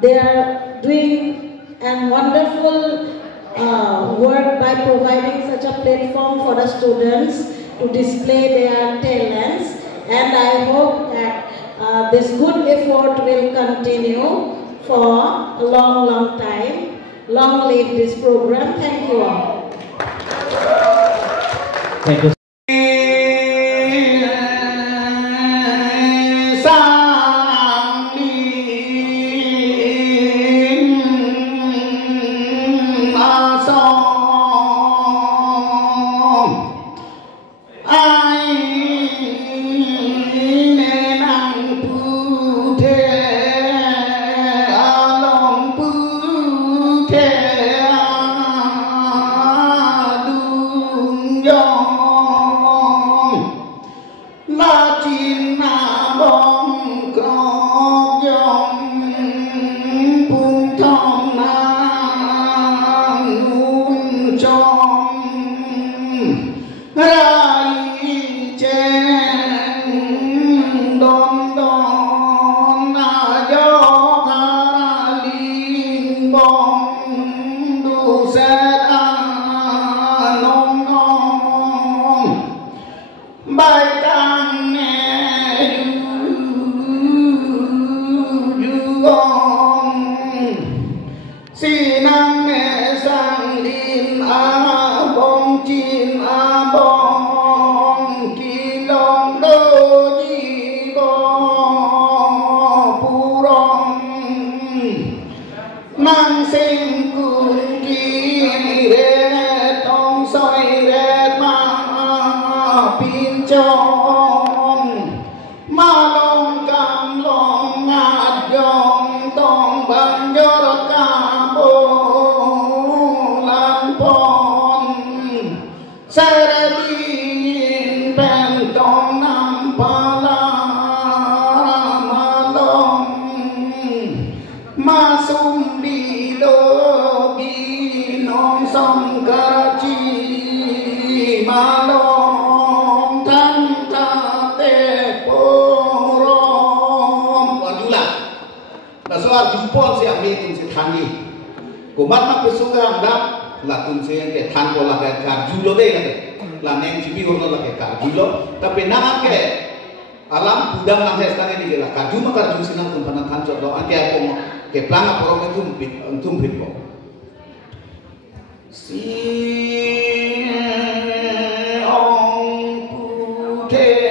They are doing a wonderful work by providing such a platform for the students to display their talents, and I hope that this good effort will continue for a long time. Long live this program. Thank you all. Thank you. Của mắt cái số gam đáp là cùng sẽ cái thằng của là cái cả julo đây là nên chỉ biết là cái cả julo tapi nak cái alam udang lang hay tanya ni lah cả julo mà cả julo sinang cùng panang than chọn đó anh cái plan apa orang itu tum po si ong putih